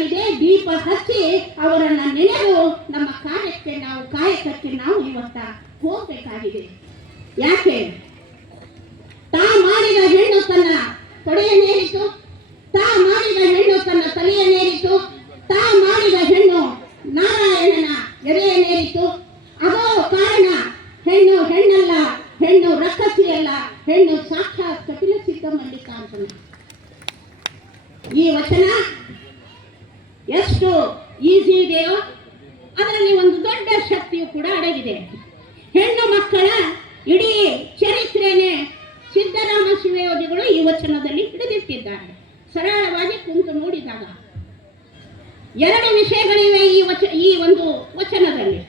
ಮಾಡಬೇಕಾಗಿದೆ, ದೀಪ ಹಚ್ಚಿ ಅವರನ್ನ ನೆನೆದು ನಮ್ಮ ಕಾಯಕಕ್ಕೆ ನಾವು ಇವತ್ತ ಹೋಗಬೇಕಾಗಿದೆ. ಯಾಕೆ? ತಾ ಮಾಡಿದ ಹೆಣ್ಣು ತನ್ನ ತೊಡೆಯನ್ನೇರಿತು, ತಾ ಮಾಡಿದ ಹೆಣ್ಣು ತನ್ನ ತಲೆಯನ್ನೇರಿತು, ತಾ ಮಾಡಿದ ಹೆಣ್ಣು ನಾರಾಯಣನ ಎದೆಯನ್ನೇರಿತು. ಅದೋ ಕಾರಣ ಹೆಣ್ಣು ಹೆಣ್ಣಲ್ಲ, ಹೆಣ್ಣು ರಕ್ಕಸಿಯಲ್ಲ, ಹೆಣ್ಣು ಸಾಕ್ಷಾತ್ ಕಪಿಲ ಸಿದ್ಧ ಮಲ್ಲಿಕಾರ್ಜುನ. ಈ ವಚನ ಎಷ್ಟು ಈಸಿ ಇದೆಯೋ ಅದರಲ್ಲಿ ಒಂದು ದೊಡ್ಡ ಶಕ್ತಿಯು ಕೂಡ ಅಡಗಿದೆ. ಹೆಣ್ಣು ಮಕ್ಕಳ ಇಡೀ ಚರಿತ್ರೆನೇ ಸಿದ್ದರಾಮ ಶಿವಯೋಗಿಗಳು ಈ ವಚನದಲ್ಲಿ ಹಿಡಿದಿಟ್ಟಿದ್ದಾರೆ. ಸರಳವಾಗಿ ಕುಂತು ನೋಡಿದಾಗ ಎರಡು ವಿಷಯಗಳಿವೆ ಈ ಒಂದು ವಚನದಲ್ಲಿ.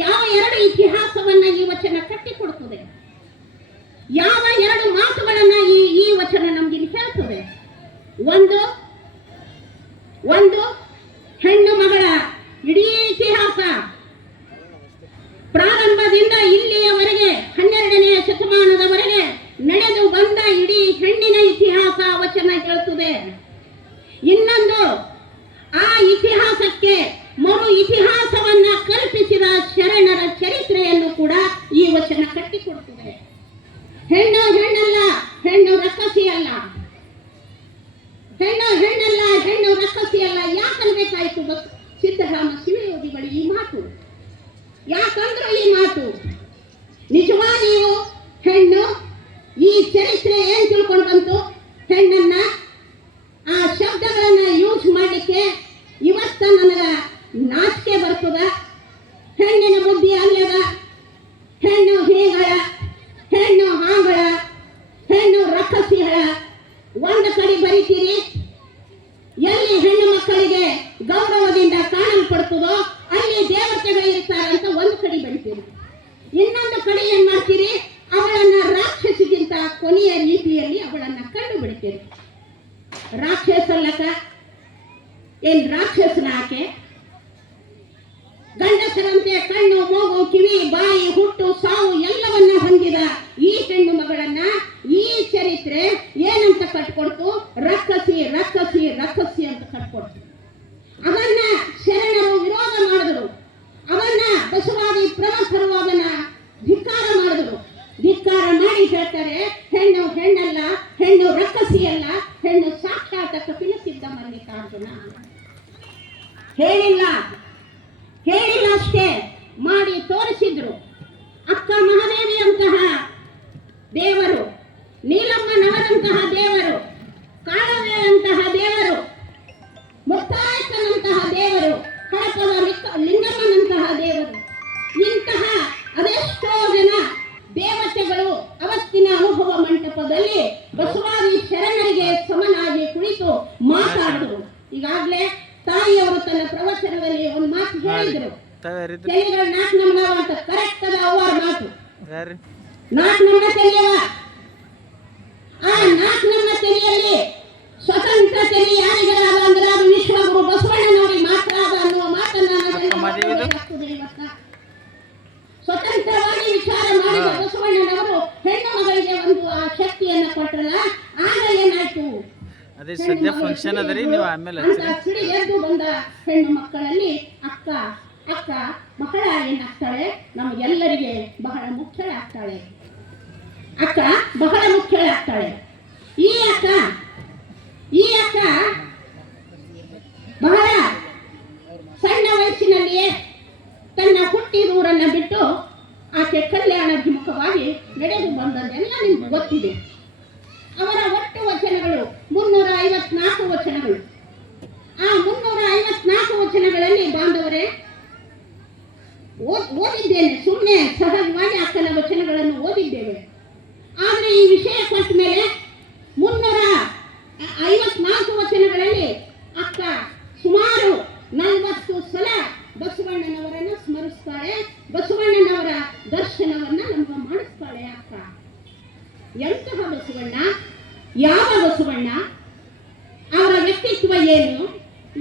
ಯಾವ ಎರಡು ಇತಿಹಾಸವನ್ನ ಈ ವಚನ ಕಟ್ಟಿಕೊಡುತ್ತದೆ, ಯಾವ ಎರಡು ಮಾತುಗಳನ್ನ ಈ ವಚನ ನಮ್ಗೆ ಹೇಳ್ತದೆ. ಒಂದು ಹೆಣ್ಣು ಮಗಳ ಇಡೀ ಇತಿಹಾಸ ಪ್ರಾರಂಭದಿಂದ ಇಲ್ಲಿಯವರೆಗೆ 12ನೇ ಶತಮಾನದವರೆಗೆ ನಡೆದು ಬಂದ ಇಡೀ ಹೆಣ್ಣಿನ ಇತಿಹಾಸ ವಚನ ಹೇಳ್ತದೆ. ಇನ್ನೊಂದು ಆ ಇತಿಹಾಸಕ್ಕೆ ಮರು ಇತಿಹಾಸವನ್ನ ಕಲ್ಪಿಸಿದ ಶರಣರ ಚರಿತ್ರೆಯನ್ನು ಕೂಡ ಈ ವಚನ ಕಟ್ಟಿಕೊಡುತ್ತದೆ. ಹೆಣ್ಣು ಹೆಣ್ಣಲ್ಲ, ಹೆಣ್ಣು ರಕ್ಕಸಿಯಲ್ಲ, ಹೆಣ್ಣು ಹೆಣ್ಣಲ್ಲ, ಹೆಣ್ಣು ರಕ್ಕಸಿಯಲ್ಲ. ಯಾಕನ್ಬೇಕಾಯ್ತು ಸಿದ್ದರಾಮ ಶಿವಯೋಗಿಗಳು ಈ ಮಾತು? ಯಾಕಂದ್ರೆ ಈ ಮಾತು ನಿಜವಾಗಿಯೂ ಹೆಣ್ಣು ಈ ಚರಿತ್ರೆ ಏನ್ ತಿಳ್ಕೊಂಡು ಬಂತು, ಹೆಣ್ಣನ್ನ ಆ ಶಬ್ದಗಳನ್ನ ಯೂಸ್ ಮಾಡಲಿಕ್ಕೆ ಇವತ್ತ ನನಗ ನಾಚಿಕೆ ಬರ್ತದ. ಹೆಣ್ಣಿನ ಬುದ್ಧಿ ಅಲ್ಲದ, ಹೆಣ್ಣು ಹೀಗಳ, ಹೆಣ್ಣು ಹಾಗಳ, ಹೆಣ್ಣು ರಕ್ಕಸಿಗಳ ಒಂದು ಕಡೆ ಬರೀತೀರಿ. ಎಲ್ಲಿ ಹೆಣ್ಣು ಮಕ್ಕಳಿಗೆ ಗೌರವದಿಂದ ಕಾಣಲ್ಪಡ್ತದೋ ಅಲ್ಲಿ ದೇವತೆಗಳು ಇರ್ತಾರಂತ ಒಂದು ಕಡೆ ಬರೀತೀರಿ. ಇನ್ನೊಂದು ಕಡೆ ಏನ್ ಮಾಡ್ತೀರಿ, ಅವಳನ್ನ ರಾಕ್ಷಸಿಗಿಂತ ಕೊನೆಯ ರೀತಿಯಲ್ಲಿ ಅವಳನ್ನ ಕಂಡು ಬಿಡ್ತೀರಿ. ರಾಕ್ಷಸಲ್ಲಕ ಏನ್ ರಾಕ್ಷಸನ ಆಕೆ? ಗಂಡಸರಂತೆ ಕಣ್ಣು, ಮೂಗು, ಕಿವಿ, ಬಾಯಿ, ಹುಟ್ಟು, ಸಾವು ಎಲ್ಲವನ್ನ ಹೊಂದಿದ ಈ ಹೆಣ್ಣು ಮಗಳನ್ನ ಈ ಚರಿತ್ರೆ ಏನಂತ ಕಟ್ಕೊಡ್ತು? ರಕ್ಕಸಿ ರಕ್ಕಸಿ ರಕ್ಕಸಿ ಅಂತ ಕಟ್ಕೊಡ್ತು. ಅದನ್ನ ಶರಣರು ವಿರೋಧ ಮಾಡಿದರು. ಅವನ್ನ ಬಸವಾದಿ ಪ್ರಮುಖರು ಅದನ್ನ ಧಿಕ್ಕಾರ ಮಾಡಿದರು. ಧಿಕ್ಕಾರ ಮಾಡಿ ಹೇಳ್ತಾರೆ, ಹೆಣ್ಣು ಹೆಣ್ಣಲ್ಲ, ಹೆಣ್ಣು ರಕ್ಕಸಿಯಲ್ಲ, ಹೆಣ್ಣು ಸಾಕ್ಷಾತ್ ಕಪಿಲ ಸಿದ್ಧ ಮಲ್ಲಿಕಾರ್ಜುನ. ಹೇಳಿಲ್ಲ ಅಷ್ಟೇ, ಮಾಡಿ ತೋರಿಸಿದ್ರು. ಅಕ್ಕ ಮಹಾದೇವಿಯಂತಹ ದೇವರು, ನೀಲಮ್ಮನವರಂತಹ ದೇವರು, ಕಾಳವೆ ಅಂತಹ ದೇವರು, ಮುಕ್ತಾಯಕನಂತಹ ದೇವರು, ಹರಪದ ಲಿಂಗಮ್ಮನಂತಹ ದೇವರು, ಇಂತಹ ಅದೆಷ್ಟೋ ಜನ ದೇವತೆಗಳು ಅವತ್ತಿನ ಅನುಭವ ಮಂಟಪದಲ್ಲಿ ಬಸವಾದಿ ಶರಣರಿಗೆ ಸಮನಾಗಿ ಕುಳಿತು ಮಾತಾಡಿದರು. ಈಗಾಗಲೇ ತಾಯಿಯವರು ತನ್ನ ಪ್ರವಚನದಲ್ಲಿ ಒಂದು ಮಾತು ಹೇಳಿದರು. ತೆಲಿಗಳು 4 ನಮ್ನವ ಅಂತ ಕರೆಕ್ಟ್ ಅದ ಅವರ ಮಾತು. 4 ನಮ್ಮ ತೆಲಿಯವ. ಆ 4 ನಮ್ಮ ತೆಲಿಯಲ್ಲಿ ಸ್ವತಂತ್ರ ತೆಲಿ ಯಾರಿಗಾದ ಅಂದ್ರೆ ಅದು ವಿಶ್ವಗುರು ಬಸವಣ್ಣನವರಿಗೆ ಮಾತ್ರ ಅದ ಅನ್ನುವ ಮಾತನ್ನ ಸ್ವತಂತ್ರವಾಗಿ ವಿಚಾರ ಮಾಡಿದ ಬಸವಣ್ಣನವರು ಹೆಣ್ಣು ಮಗಳಿಗೆ ಒಂದು ಆ ಶಕ್ತಿಯನ್ನ ಕೊಟ್ಟರಲ್ಲ, ಆಗ ಏನಾಯ್ತು? ಅದೇ ಸದ್ಯ ಫಂಕ್ಷನ್ ಅದರಿ, ನೀವು ಆಮೇಲೆ ಸಿಡಿ ಎದ್ದು ಬಂದ ಹೆಣ್ಣು ಮಕ್ಕಳಲ್ಲಿ ಅಕ್ಕ ಮಕ್ಕಳ ಏನಾಗ್ತಾಳೆ? ನಮಗೆಲ್ಲರಿಗೆ ಬಹಳ ಮುಖ್ಯಳಾಗ್ತಾಳೆ. ಅಕ್ಕ ಬಹಳ ಮುಖ್ಯಳಾಗ್ತಾಳೆ. ಈ ಅಕ್ಕ ಬಹಳ ಸಣ್ಣ ವಯಸ್ಸಿನಲ್ಲಿಯೇ ತನ್ನ ಹುಟ್ಟಿದೂರನ್ನ ಬಿಟ್ಟು ಆಕೆ ಕಲ್ಯಾಣಾಭಿಮುಖವಾಗಿ ನಡೆದು ಬಂದದ್ದೆಲ್ಲ ನಿಮ್ಗೆ ಗೊತ್ತಿದೆ. ಅವರ ಒಟ್ಟು ವಚನಗಳು 354 ವಚನಗಳು. ಆ 354 ವಚನಗಳಲ್ಲಿ ಬಾಂಧವರೇ ಓದಿದ್ದೇನೆ, ಸುಮ್ಮನೆ ಸಹಜವಾಗಿ ಅಕ್ಕನ ವಚನಗಳನ್ನು ಓದಿದ್ದೇವೆ. ಆದರೆ ಈ ವಿಷಯ ಕೊಟ್ಟ ಮೇಲೆ 354 ವಚನಗಳಲ್ಲಿ ಅಕ್ಕ ಸುಮಾರು 40 ಸಲ ಬಸವಣ್ಣನವರನ್ನು ಸ್ಮರಿಸ್ತಾಳೆ, ಬಸವಣ್ಣನವರ ದರ್ಶನವನ್ನ ನಮ್ಗೆ ಮಾಡಿಸ್ತಾಳೆ. ಅಕ್ಕ ಎಂತಹ ಬಸವಣ್ಣ, ಯಾವ ಬಸವಣ್ಣ, ಅವರ ವ್ಯಕ್ತಿತ್ವ ಏನು,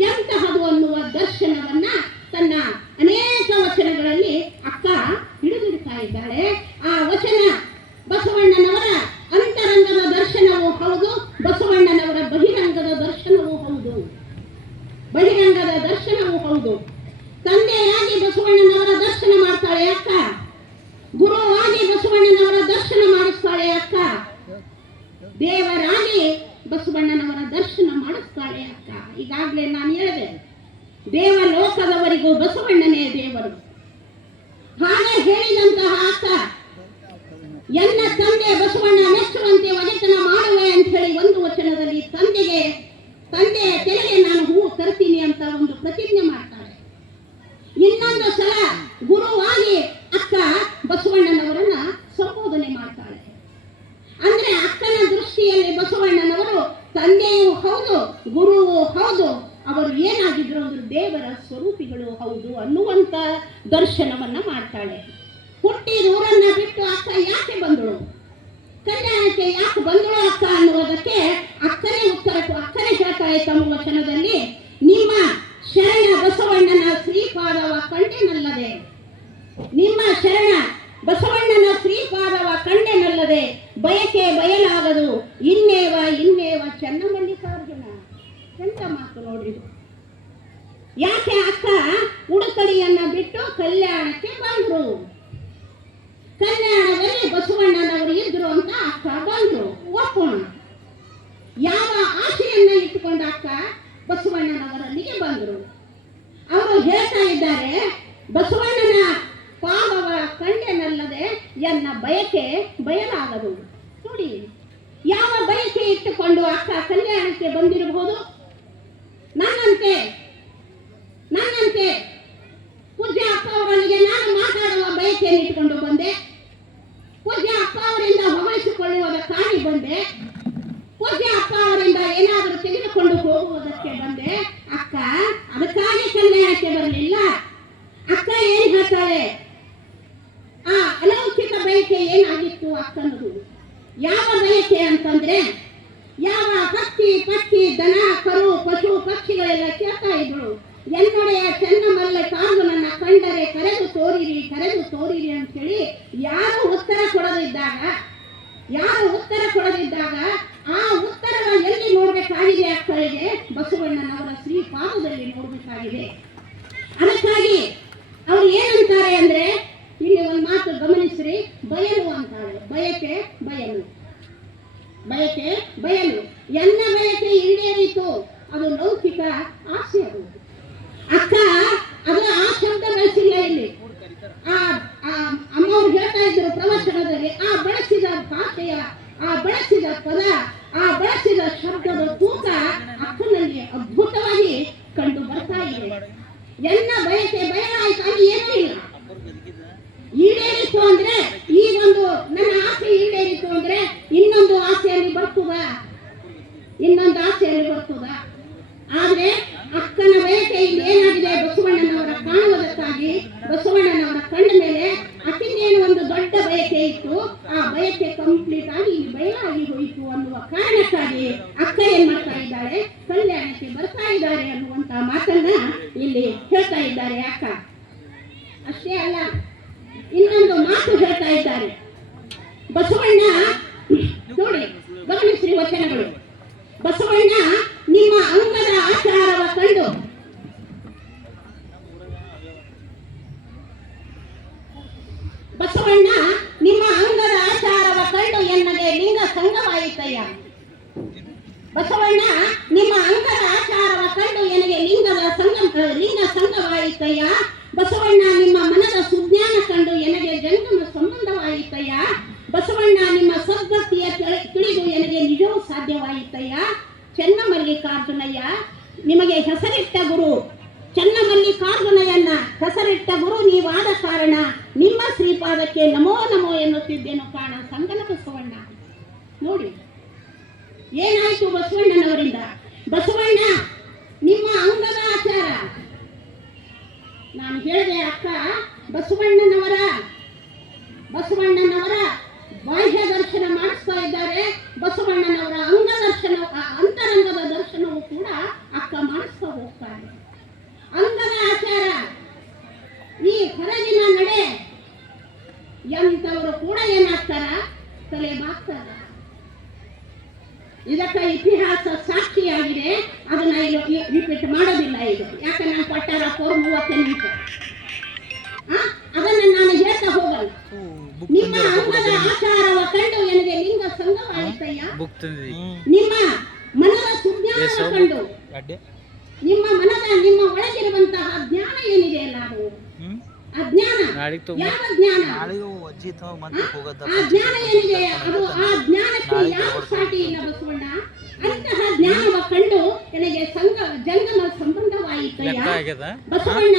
ಎಂತಹದು ಅನ್ನುವ ದರ್ಶನವನ್ನ ತನ್ನ ಅನೇಕ ವಚನಗಳಲ್ಲಿ ಅಕ್ಕ ಹಿಡಿದಿಡ್ತಾ ಇದ್ದಾಳೆ. ಆ ವಚನ ಬಸವಣ್ಣನವರ ಅಂತರಂಗದ ದರ್ಶನವೂ ಹೌದು, ಬಸವಣ್ಣನವರ ಬಹಿರಂಗದ ದರ್ಶನವೂ ದೇವರಾಗಿ ಬಸವಣ್ಣನವರ ದರ್ಶನ ಮಾಡಿಸ್ತಾಳೆ ಅಕ್ಕ. ಈಗಾಗಲೇ ನಾನು ಹೇಳಿದೆ, ದೇವಲೋಕದವರಿಗೂ ಬಸವಣ್ಣನೇ ದೇವರು. ಹಾಗೆ ಹೇಳಿದಂತಹ ಅಕ್ಕ, ಎನ್ನ ತಂದೆ ಬಸವಣ್ಣ ಮೆಚ್ಚುವಂತೆ ಒಡೆತನ ಮಾಡುವೆ ಅಂತ ಹೇಳಿ ಒಂದು ವಚನದಲ್ಲಿ ತಂದೆಯ ತೆರೆಗೆ ನಾನು ಹೂವು ತರ್ತೀನಿ ಅಂತ ಒಂದು ಪ್ರತಿಜ್ಞೆ ಮಾಡ್ತಾಳೆ. ಇನ್ನೊಂದು ಸಲ ಗುರುವಾಗಿ ಅಕ್ಕ ಬಸವಣ್ಣನವರನ್ನ ಸಂಬೋಧನೆ ಮಾಡ್ತಾಳೆ. ಅಂದ್ರೆ ಅಕ್ಕನ ದೃಷ್ಟಿಯಲ್ಲಿ ಬಸವಣ್ಣನವರು ತಂದೆಯೂ ಹೌದು, ಗುರುವೂ ಹೌದು, ಅವರು ಏನಾಗಿದ್ರು ಅಂದ್ರೆ ದೇವರ ಸ್ವರೂಪಿಗಳು ಹೌದು ಅನ್ನುವಂತ ದರ್ಶನವನ್ನ ಮಾಡ್ತಾಳೆ. ಹುಟ್ಟಿದ ಊರನ್ನ ಬಿಟ್ಟು ಅಕ್ಕ ಯಾಕೆ ಬಂದಳು, ಕಲ್ಯಾಣಕ್ಕೆ ಯಾಕೆ ಬಂದಳು ಅಕ್ಕ ಅನ್ನುವುದಕ್ಕೆ ಅಕ್ಕನೇ ಹೇಳ್ತಾಳೆ ತಮ್ಮ ವಚನದಲ್ಲಿ, ನಿಮ್ಮ ಶರಣ ಬಸವಣ್ಣನ ಶ್ರೀಪಾದವ ಕಂಡೆನಲ್ಲದೆ, ನಿಮ್ಮ ಶರಣ ಬಸವಣ್ಣನ ಶ್ರೀಪಾದವ ಕಂಡೆನಲ್ಲದೆ ಬಯಕೆ ಬಯಲಾಗದು ಇನ್ನೇವ ಚೆನ್ನಮಲ್ಲಿಕಾರ್ಜುನ. ಎಂತ ಮಾತು ನೋಡ್ರಿ. ಯಾಕೆ ಅಕ್ಕ ಉಡುಕಡಿಯನ್ನ ಬಿಟ್ಟು ಕಲ್ಯಾಣಕ್ಕೆ ಬಂದ್ರು, ಕಲ್ಯಾಣದಲ್ಲಿ ಬಸವಣ್ಣನವರು ಇದ್ರು ಅಂತ ಅಕ್ಕ ಬಂದ್ರು, ಒಪ್ಪೋಣ. ಯಾವ ಆಶೆಯನ್ನ ಇಟ್ಟುಕೊಂಡ ಅಕ್ಕ ಬಸವಣ್ಣನವರಲ್ಲಿಗೆ ಬಂದರು. ಅವರು ಹೇಳ್ತಾ ಇದ್ದಾರೆ, ಬಸವಣ್ಣನ ಪಾದವ ಕಂಡೆನಲ್ಲದೆ ಎನ್ನ ಬಯಕೆ ಬಯಲಾಗದು. ನೋಡಿ, ಯಾವ ಬಯಕೆ ಇಟ್ಟುಕೊಂಡು ಅಕ್ಕ ಕಲ್ಯಾಣಕ್ಕೆ ಬಂದಿರಬಹುದು. ನನ್ನಂತೆ ಪೂಜ್ಯ ಅಪ್ಪ ಅವರೊಂದಿಗೆ ನಾನು ಮಾತಾಡುವ ಬಯಕೆಯನ್ನು ಇಟ್ಟುಕೊಂಡು ಬಂದೆ, ಪೂಜ್ಯ ಅಪ್ಪ ಅವರಿಂದ ಹೊಗಳಿಸಿಕೊಳ್ಳುವುದಕ್ಕಾಗಿ ಬಂದೆ, ಪೂಜ್ಯ ಅಪ್ಪ ಅವರಿಂದ ಏನಾದರೂ ತೆಗೆದುಕೊಂಡು ಹೋಗುವುದಕ್ಕೆ ಬಂದೆ. ಅಕ್ಕ ಅದಕ್ಕಾಗಿ ಕಲ್ಯಾಣಕ್ಕೆ ಬರಲಿಲ್ಲ. ಅಕ್ಕ ಏನ್ ಹೇಳ್ತಾಳೆ, ಆ ಅಲೌಕಿಕ ಬಯಕೆ ಏನಾಗಿತ್ತು ಅಕ್ಕನದು. ಯಾವ ಬಯಕೆ ಅಂತಂದ್ರೆ, ಯಾವ ಪಕ್ಷಿ ದನ ಕರು ಪಶು ಪಕ್ಷಿಗಳೆಲ್ಲ ಕೇಳ್ತಾ ಇದ್ರು, ಎನ್ನೊಡೆಯ ಚೆನ್ನಮಲ್ಲಿಕಾರ್ಜುನನ್ನ ಕಂಡರೆ ಕರೆದು ತೋರಿರಿ ಅಂತೇಳಿ ಯಾರು ಉತ್ತರ ಕೊಡದಿದ್ದಾಗ ಆ ಉತ್ತರವ ಎಲ್ಲಿ ನೋಡ್ಬೇಕಾಗಿದೆ ಅಕ್ಕಳಿಗೆ, ಬಸವಣ್ಣನವರ ಶ್ರೀಪಾದದಲ್ಲಿ ನೋಡ್ಬೇಕಾಗಿದೆ. ಅದಕ್ಕಾಗಿ ಅವ್ರು ಏನಂತಾರೆ ಅಂದ್ರೆ, ಇಲ್ಲಿ ಒಂದು ಮಾತು ಗಮನಿಸ್ರಿ, ಬಯಲು ಅಂತಾರೆ. ಬಯಕೆ ಬಯಲು ಎನ್ನ ಬಯಕೆ ಈಡೇರಿತು, ಅದು ಲೌಕಿಕ ಆಸೆ. ಅದು ಅಕ್ಕ ಅದು ಆ ಶಬ್ದ ಬಳಸಿಲ್ಲ ಇಲ್ಲಿ. ಅಮ್ಮವ್ರು ಹೇಳ್ತಾ ಇದ್ರು ಪ್ರವಚನದಲ್ಲಿ, ಆ ಬಳಸಿದ ಭಾಷೆಯ, ಆ ಬಳಸಿದ ಪದ, ಆ ಬಳಸಿದ ಶಬ್ದದ ತೂಕ ಅಕ್ಕನಲ್ಲಿ ಅದ್ಭುತವಾಗಿ ಕಂಡು ಬರ್ತಾ ಇದೆ. ಎನ್ನ ಬಯಕೆ ಬಯಲಾಯ್ತು, ಅಲ್ಲಿ ಏನೂ ಇಲ್ಲ. ಈಡೇರಿತು ಅಂದ್ರೆ, ಈ ಒಂದು ನನ್ನ ಆಸೆ ಈಡೇರಿತು ಅಂದ್ರೆ ಇನ್ನೊಂದು ಆಸೆಯಲ್ಲಿ ಬರ್ತದ. ಆದ್ರೆ ಅಕ್ಕನ ಬಯಕೆ ಇಲ್ಲಿ ಏನಾಗಿದೆ, ಬಸವಣ್ಣನವರ ಕಾಣುವುದಕ್ಕಾಗಿ, ಬಸವಣ್ಣನವರ ಕಂಡ ಮೇಲೆ ಅಕ್ಕಿಂದೇನು ಒಂದು ದೊಡ್ಡ ಬಯಕೆ ಇತ್ತು, ಆ ಬಯಕೆ ಕಂಪ್ಲೀಟ್ ಆಗಿ ಇಲ್ಲಿ ಬಯಲಾಗಿ ಹೋಯಿತು ಅನ್ನುವ ಕಾರಣಕ್ಕಾಗಿ ಅಕ್ಕ ಏನ್ ಮಾಡ್ತಾ ಇದ್ದಾರೆ, ಕಲ್ಯಾಣಕ್ಕೆ ಬರ್ತಾ ಇದ್ದಾರೆ ಅನ್ನುವಂತ ಮಾತನ್ನ ಇಲ್ಲಿ ಹೇಳ್ತಾ ಇದ್ದಾರೆ ಅಕ್ಕ. ಅಷ್ಟೇ ಅಲ್ಲ, ಇನ್ನೊಂದು ಮಾತು ಹೇಳ್ತಾ ಇದ್ದಾರೆ ಬಸವಣ್ಣ. ನೋಡಿ, ಗಮನಿಸ್ರಿ ವಚನಗಳು. ಬಸವಣ್ಣ ನಿಮ್ಮ ಅಂಗದ ಆಚಾರವ ಕಂಡು, ಬಸವಣ್ಣ ನಿಮ್ಮ ಅಂಗದ ಆಚಾರವ ಕಂಡು ಎನ್ನಗೆ ಲಿಂಗ ಸಂಗವಾಯಿತಯ್ಯ. ಬಸವಣ್ಣ ನಿಮ್ಮ ಅಂಗದ ಆಚಾರವ ಕಂಡು ಎನಗೆ ಲಿಂಗ ಸಂಗವಾಯಿತಯ್ಯ. ಬಸವಣ್ಣ ನಿಮ್ಮ ಮನದ ಸುಜ್ಞಾನ ಕಂಡು ಎನಗೆ ಜಂಗಮ ಸಂಬಂಧವಾಯಿತಯ್ಯ. ಬಸವಣ್ಣ ನಿಮ್ಮ ಸದ್ಭಕ್ತಿಯ ತಿಳಿದು ಎನಗೆ ನಿಜವೂ ಸಾಧ್ಯವಾಯಿತಯ್ಯ. ಚೆನ್ನಮಲ್ಲಿಕಾರ್ಜುನಯ್ಯ ನಿಮಗೆ ಹೆಸರಿಟ್ಟ ಗುರು, ಚೆನ್ನಮಲ್ಲಿಕಾರ್ಜುನಯ್ಯನ ಹೆಸರಿಟ್ಟ ಗುರು ನೀವಾದ ಕಾರಣ ನಿಮ್ಮ ಶ್ರೀಪಾದಕ್ಕೆ ನಮೋ ನಮೋ ಎನ್ನುತ್ತಿದ್ದೇನು ಕಾಣ ಸಂಗನ ಬಸವಣ್ಣ. ನೋಡಿ ಏನಾಯ್ತು ಬಸವಣ್ಣನವರಿಂದ. ಬಸವಣ್ಣ ನಿಮ್ಮ ಅಂಗದ ಆಚಾರ. ನಾನು ಹೇಳಿದೆ ಅಕ್ಕ, ಬಸವಣ್ಣನವರ ಬಾಹ್ಯ ದರ್ಶನ ಮಾಡಿಸ್ತಾ ಇದ್ದಾರೆ, ಬಸವಣ್ಣನವರ ಅಂತರಂಗದ ದರ್ಶನವೂ ಕೂಡ ಅಕ್ಕ ಮಾಡಿಸ್ತಾ ಹೋಗ್ತಾರೆ. ಅಂಗದ ಆಚಾರ, ಈ ಹೊರಗಿನ ನಡೆ ಎಂತವರು ಕೂಡ ಏನಾಗ್ತಾರ, ತಲೆ ಬಾಗ್ತಾರ. ಇದಕ್ಕೆ ಇತಿಹಾಸ ಸಾಕ್ಷಿಯಾಗಿದೆ. ಅದನ್ನ ರಿಪೀಟ್ ಮಾಡೋದಿಲ್ಲ ಇದು, ಯಾಕೆ ನಾನು ಕೊಟ್ಟಾರ 30 ನಿಮಿಷ. ಅದನ್ನ ನಾನು ಹೇಳ್ತಾ ಹೋಗಲ್ಲ. ನಿಮ್ಮ ಅಂಗದ ಆಚಾರವ ಕಂಡು ನನಗೆ ಲಿಂಗ ಸಂಗ ಸಂಬಂಧವಾಯಿತಯ್ಯ. ಬುಕ್ ತಂದಿದ್ದೀವಿ. ನಿಮ್ಮ ಮನದ ಸುಜ್ಞಾನ ಕಂಡು ನಿಮ್ಮ ಒಳಗಿರುವಂತಹ ಜ್ಞಾನ ಏನಿದೆ ಅಲ್ಲ ಅದು ಅಜ್ಞಾನ, ಯಾವ ಜ್ಞಾನ? ಆ ಜ್ಞಾನ ಏನಿದೆ ಅದು ಆ ಜ್ಞಾನಕ್ಕೆ ಯಾವ ಸಾಟಿ ಇಲ್ಲ ಬಸವಣ್ಣ. ಅಂತಹ ಜ್ಞಾನವ ಕಂಡು ನನಗೆ ಜಂಗಮ ಸಂಬಂಧವಾಯಿತಯ್ಯ ಬಸವಣ್ಣ.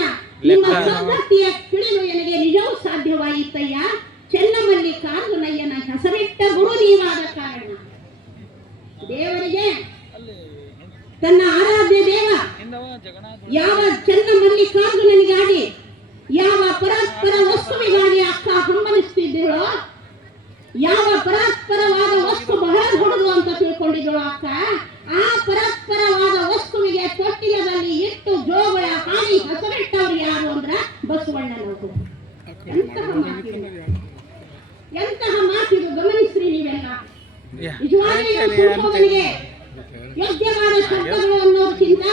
ನಿಮ್ಮ ಸಂಗತಿಯ ತಿಳಿದು ನನಗೆ ನಿಜವೂ ಸಾಧ್ಯವಾಯಿತಯ್ಯ. ಚೆನ್ನಮಲ್ಲಿಕಾರ್ಜುನಯ್ಯನ ಹೆಸರಿಟ್ಟ ಗುರು ನೀವಾದ ಕಾರಣ ದೇವರಿಗೆ ತನ್ನ ಆರಾಧ್ಯ ದೇವ ಯಾವ ಚೆನ್ನಮಲ್ಲಿಕಾರ್ಜುನನಿಗಾಗಿ ಯಾವ ಪರಸ್ಪರ ವಸ್ತುವಿಗಾಗಿ ಅಕ್ಕ ಹಂಬಲಿಸ್ತಿದ್ದಳೋ, ಯಾವ ಪರಸ್ಪರವಾದ ವಸ್ತು ಬಹಳ ಹೊಡೆದು ಅಂತ ತಿಳ್ಕೊಂಡಿದ್ದಳು ಅಕ್ಕ, ಆ ಪರಸ್ಪರವಾದ ವಸ್ತುವಿಗೆ ತೊಟ್ಟಿಲದಲ್ಲಿ ಇಟ್ಟು ಜೋಗಳ ಹಾಡಿ ಹೆಸರಿಟ್ಟವ್ರು ಯಾರು ಅಂದ್ರ ಬಸವಣ್ಣನವರು. ಎಂತಹ ಮಾತಿದು ಗಮನಿಸ್ರಿ ನೀವೆಲ್ಲ. ನಿಜವಾಗಿಯೂ ಯೋಗ್ಯವಾದ ಶಬ್ದಗಳು ಅನ್ನೋದಕ್ಕಿಂತ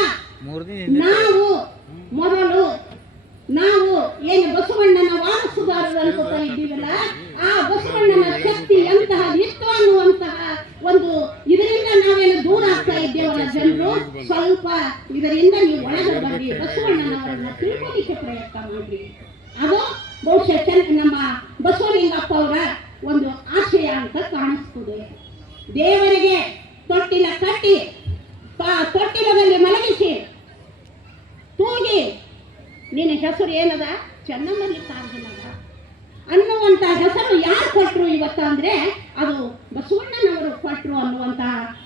ನಾವು ಏನು ಬಸವಣ್ಣನ ವಾರಸುದಾರರು ಅನ್ಕೋತಾ ಇದ್ದೀವಲ್ಲ, ಆ ಬಸವಣ್ಣನ ಶಕ್ತಿ ಎಂತಹ ಇತ್ತು ಅನ್ನುವಂತಹ ಒಂದು ಇದರಿಂದ ನಾವೇನು ದೂರ ಆಗ್ತಾ ಇದ್ದೇವಲ್ಲ ಜನರು. ಸ್ವಲ್ಪ ಇದರಿಂದ ನೀವು ಒಳಗೆ ಬರ್ರಿ, ಬಸವಣ್ಣನವರನ್ನ ತಿಳ್ಕೊಳ್ಳಿಕ್ಕೆ ಪ್ರಯತ್ನ ಮಾಡ್ರಿ. ಅದು ಬಹುಶಃ ನಮ್ಮ ಬಸವಲಿಂಗಪ್ಪ ಅವರ ಒಂದು ಆಶಯ ಅಂತ ಕಾಣಿಸ್ತದೆ. ದೇವರಿಗೆ ತೊಟ್ಟಿಲ ಕಟ್ಟಿ ತೊಟ್ಟಿಲದಲ್ಲಿ ಮಲಗಿಸಿ ತೂಗಿ ನಿನ್ನ ಹೆಸರು ಏನದ ಚೆನ್ನಮಲ್ಲಿಕಾರ್ಜುನದ ಅನ್ನುವಂತ ಹೆಸರು ಯಾರು ಕೊಟ್ಟರು ಇವತ್ತು ಅಂದ್ರೆ ಅದು ಬಸವಣ್ಣನವರು ಕೊಟ್ಟರು ಅನ್ನುವಂತ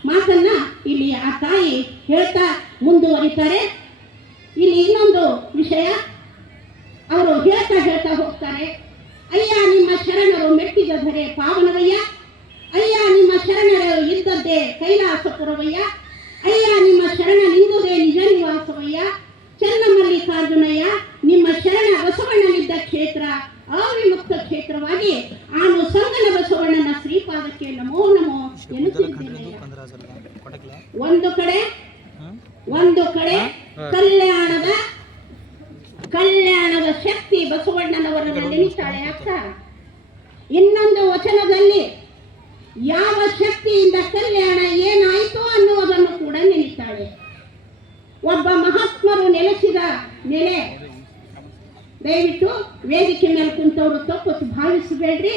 ಮಾತನ್ನ ಇಲ್ಲಿ ಆ ತಾಯಿ ಹೇಳ್ತಾ ಮುಂದುವರಿತಾರೆ. ಇಲ್ಲಿ ಇನ್ನೊಂದು ವಿಷಯ ಅವರು ಹೇಳ್ತಾ ಹೋಗ್ತಾರೆ. ಅಯ್ಯ ನಿಮ್ಮ ಶರಣರು ಮೆಟ್ಟಿದ ಧರೆ ಪಾವನವಯ್ಯ, ಅಯ್ಯ ನಿಮ್ಮ ಶರಣರು ಇದ್ದದ್ದೇ ಕೈಲಾಸಪುರವಯ್ಯ, ಅಯ್ಯ ನಿಮ್ಮ ಶರಣ ನಿಂದುದೇ ನಿಜ ನಿವಾಸವಯ್ಯ. ಚೆನ್ನಮಲ್ಲಿಕಾರ್ಜುನಯ್ಯ ನಿಮ್ಮ ಶರಣ ಬಸವಣ್ಣನಿದ್ದ ಕ್ಷೇತ್ರ ಅವಿಮುಕ್ತ ಕ್ಷೇತ್ರವಾಗಿ ಆನು ಸಂಗನ ಬಸವಣ್ಣನ ಶ್ರೀಪಾದಕ್ಕೆ ನಮೋ ನಮೋ ಎನ್ನುತ್ತಿದ್ದೇನೆ. ಒಂದು ಕಡೆ ಕಲ್ಯಾಣದ ಶಕ್ತಿ ಬಸವಣ್ಣನವರನ್ನು ನೆನೆಸ್ತಾಳೆ ಅಕ್ಕ. ಇನ್ನೊಂದು ವಚನದಲ್ಲಿ ಯಾವ ಶಕ್ತಿಯಿಂದ ಕಲ್ಯಾಣ ಏನಾಯಿತು ಅನ್ನುವುದನ್ನು ಕೂಡ ನೆನೆಸ್ತಾಳೆ. ಒಬ್ಬ ಮಹಾತ್ಮರು ನೆಲೆಸಿದ ನೆಲೆ. ದಯವಿಟ್ಟು ವೇದಿಕೆ ಮೇಲೆ ಕುಂತವರು ತಪ್ಪು ಭಾವಿಸಬೇಡ್ರಿ.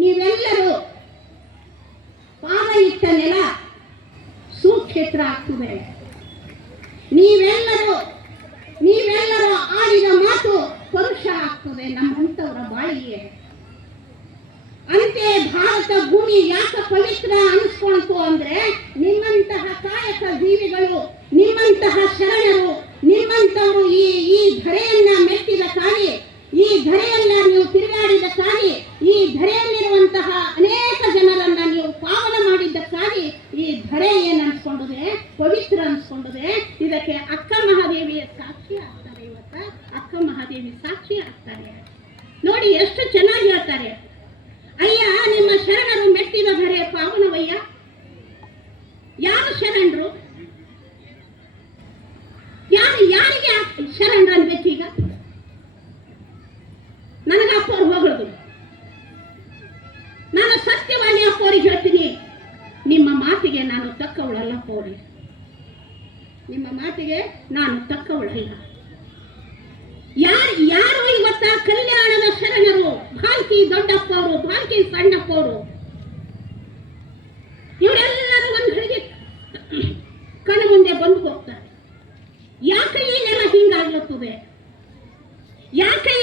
ನೀವೆಲ್ಲರೂ ಪಾದ ಇಟ್ಟ ನೆಲ ಸುಕ್ಷೇತ್ರ ಆಗ್ತದೆ. ನೀವೆಲ್ಲರೂ ಆಡಿದ ಮಾತು ಪರುಷ ಆಗ್ತದೆ ನಮ್ಮಂತವರ ಬಾಯಿಗೆ. ಅಂತೆ ಭಾರತ ಭೂಮಿ ಯಾಕೆ ಪವಿತ್ರ ಅನಿಸ್ಕೊಳ್ತು ಅಂದ್ರೆ ನಿಮ್ಮಂತಹ ಕಾಯಕ ಜೀವಿಗಳು, ನಿಮ್ಮಂತಹ ಶರಣರು, ನಿಮ್ಮಂತವರು ಈ ಧರೆಯನ್ನ ಮೆಟ್ಟಿದ ಕಾಲಿ, ಈ ಧರೆಯನ್ನ ನೀವು ತಿರುಗಾಡಿದಕ್ಕಾಗಿ, ಈ ಧರೆಯಲ್ಲಿರುವಂತಹ ಅನೇಕ ಜನರನ್ನ ನೀವು ಪಾವನ ಮಾಡಿದ್ದಕ್ಕಾಗಿ ಈ ಧರೆ ಏನ್ ಅನ್ಸ್ಕೊಂಡದೆ, ಪವಿತ್ರ ಅನ್ಸ್ಕೊಂಡದೆ. ಇದಕ್ಕೆ ಅಕ್ಕ ಮಹಾದೇವಿಯ ಸಾಕ್ಷಿ ಆಗ್ತಾರೆ. ಇವತ್ತ ಅಕ್ಕ ಮಹಾದೇವಿ ಸಾಕ್ಷಿ ಆಗ್ತಾರೆ. ನೋಡಿ ಎಷ್ಟು ಚೆನ್ನಾಗಿ ಹೇಳ್ತಾರೆ. ಅಯ್ಯ ನಿಮ್ಮ ಶರಣರು ಮೆಟ್ಟಿದ ಧರೆ ಪಾವನವಯ್ಯ. ಯಾರು ಶರಣರು? ಯಾರಿಗೆ ಶರಣರು ಅನ್ಬೇಕೀಗ? ನನಗ ಅಪ್ಪವ್ರು ಹೋಗೋದು. ನಾನು ಸತ್ಯವಾಗಿ ಅಪ್ಪವ್ರಿಗೆ ಹೇಳ್ತೀನಿ, ನಿಮ್ಮ ಮಾತಿಗೆ ನಾನು ತಕ್ಕವಳಲ್ಲ ಅಪ್ಪವ್ರಿ, ನಿಮ್ಮ ಮಾತಿಗೆ ನಾನು ತಕ್ಕವಳಲ್ಲ. ಯಾರು ಇವತ್ತ ಕಲ್ಯಾಣದ ಶರಣರು? ಭಾಲ್ಕಿ ದೊಡ್ಡಪ್ಪ ಅವರು, ಭಾಲ್ಕಿ ಸಣ್ಣಪ್ಪ ಅವರು, ಇವರೆಲ್ಲರೂ ಒಂದು ಗಳಿಗೆ ಕಣ್ಣು ಮುಂದೆ ಬಂದು ಹೋಗ್ತಾರೆ. ಯಾಕೆ ಈಗೆಲ್ಲ ಹಿಂಗಾಗ್ಲತ್ತದೆ? ಯಾಕೆ